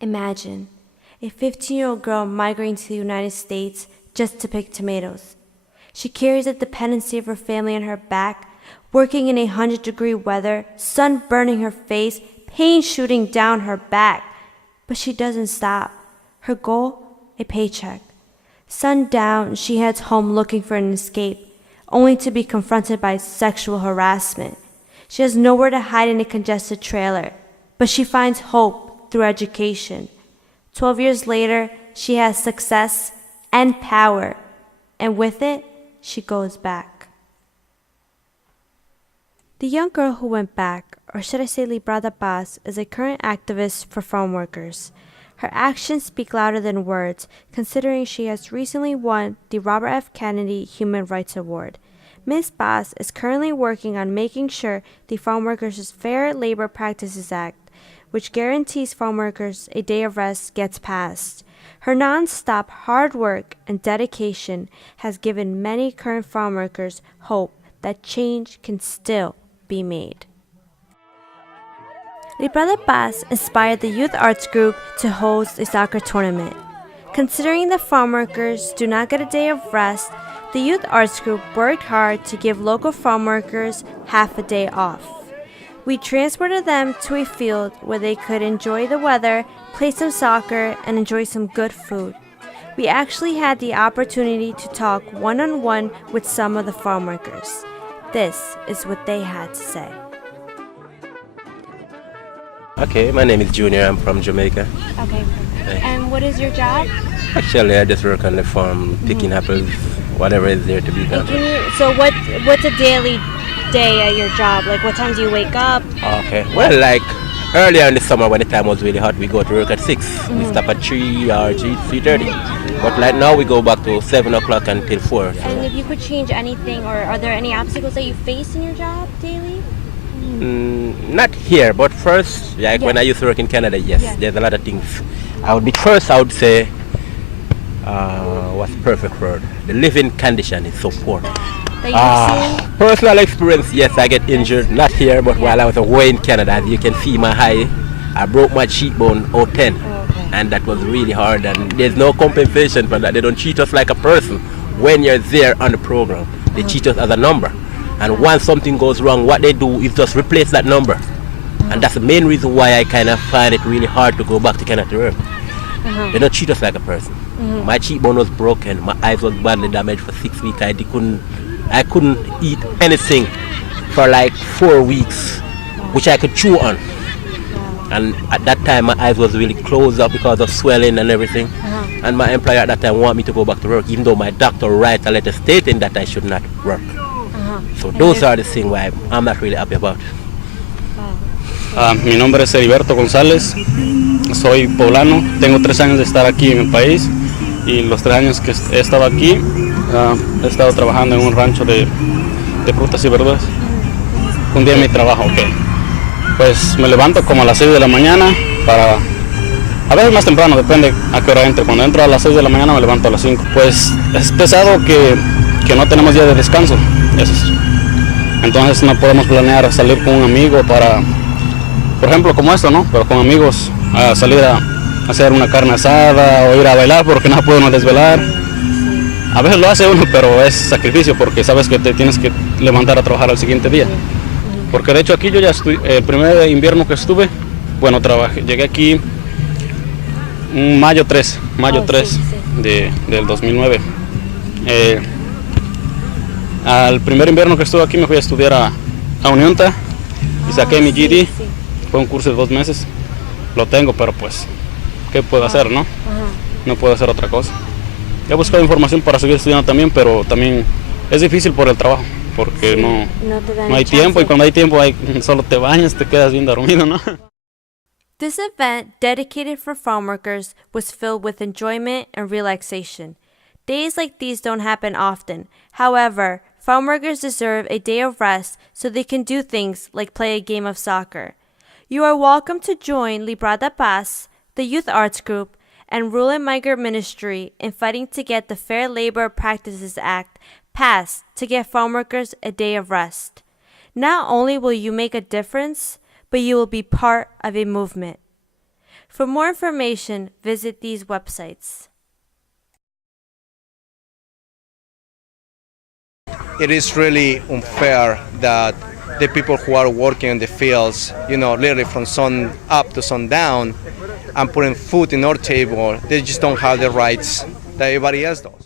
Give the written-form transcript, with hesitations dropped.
Imagine a 15-year-old girl migrating to the United States just to pick tomatoes. She carries the dependency of her family on her back, working in 100-degree weather, sun burning her face, pain shooting down her back. But she doesn't stop. Her goal? A paycheck. Sundown, she heads home looking for an escape, only to be confronted by sexual harassment. She has nowhere to hide in a congested trailer, but she finds hope through education. 12 years later, she has success and power, and with it, she goes back. The young girl who went back, or should I say Librada Paz, is a current activist for farm workers. Her actions speak louder than words, considering she has recently won the Robert F. Kennedy Human Rights Award. Ms. Paz is currently working on making sure the Farmworkers' Fair Labor Practices Act, which guarantees farm workers a day of rest, gets passed. Her non-stop hard work and dedication has given many current farm workers hope that change can still be made. Librada Paz inspired the youth arts group to host a soccer tournament. Considering the farm workers do not get a day of rest, the youth arts group worked hard to give local farm workers half a day off. We transported them to a field where they could enjoy the weather, play some soccer, and enjoy some good food. We actually had the opportunity to talk one-on-one with some of the farm workers. This is what they had to say. Okay, my name is Junior. I'm from Jamaica. Okay, and what is your job? Actually, I just work on the farm, picking apples, whatever is there to be done. So what's a daily day at your job? Like, what time do you wake up? Okay, well, like earlier in the summer when the time was really hot, we go to work at 6. We stop at 3 or 3:30. But like now we go back to 7 o'clock until 4. So. And if you could change anything, or are there any obstacles that you face in your job daily? Not here, but first, like when I used to work in Canada, yes, there's a lot of things. I would say, what's the perfect word? The living condition is so poor. Personal experience, yes, I get injured, not here, but while I was away in Canada. As you can see my eye, I broke my cheekbone 010, and that was really hard, and there's no compensation for that. They don't treat us like a person. When you're there on the program, they treat us as a number. And once something goes wrong, what they do is just replace that number. And that's the main reason why I kind of find it really hard to go back to Canada to work. They don't treat us like a person. My cheekbone was broken, my eyes was badly damaged for 6 weeks. I couldn't eat anything for like 4 weeks, which I could chew on. And at that time, my eyes was really closed up because of swelling and everything. And my employer at that time wanted me to go back to work, even though my doctor wrote a letter stating that I should not work. So those are the things why I'm not really happy about. Mi nombre es Acevedo González, soy poblano, tengo 3 años de estar aquí en mi país y los 3 años que he estado aquí he estado trabajando en un rancho de frutas y verduras. Un día en mi trabajo, pues me levanto como a las 6 de la mañana para, a veces más temprano, depende a qué hora entre. Cuando entro a las 6 de la mañana me levanto a las 5. Pues es pesado que no tenemos día de descanso. Entonces no podemos planear salir con un amigo para, por ejemplo, como esto, ¿no? Pero con amigos, a salir a hacer una carne asada o ir a bailar porque no podemos desvelar. A veces lo hace uno, pero es sacrificio porque sabes que te tienes que levantar a trabajar al siguiente día. Porque de hecho aquí yo ya el primer invierno que estuve, bueno, llegué aquí mayo 3 del 2009. Al primer invierno que estuve aquí me fui a estudiar a Unionta y saqué mi GED. Fue un curso de 2 meses. Lo tengo, pero pues, ¿qué puedo hacer, no? No puedo hacer otra cosa. He buscado información para seguir estudiando también, pero también es difícil por el trabajo, porque no hay tiempo, y cuando hay tiempo solo te bañas, te quedas bien dormido, ¿no? This event, dedicated for farm workers, was filled with enjoyment and relaxation. Days like these don't happen often. However, farm workers deserve a day of rest so they can do things like play a game of soccer. You are welcome to join Librada Paz, the Youth Arts Group, and Rural and Migrant Ministry in fighting to get the Fair Labor Practices Act passed to get farm workers a day of rest. Not only will you make a difference, but you will be part of a movement. For more information, visit these websites. It is really unfair that the people who are working in the fields, literally from sun up to sundown, and putting food in our table, they just don't have the rights that everybody else does.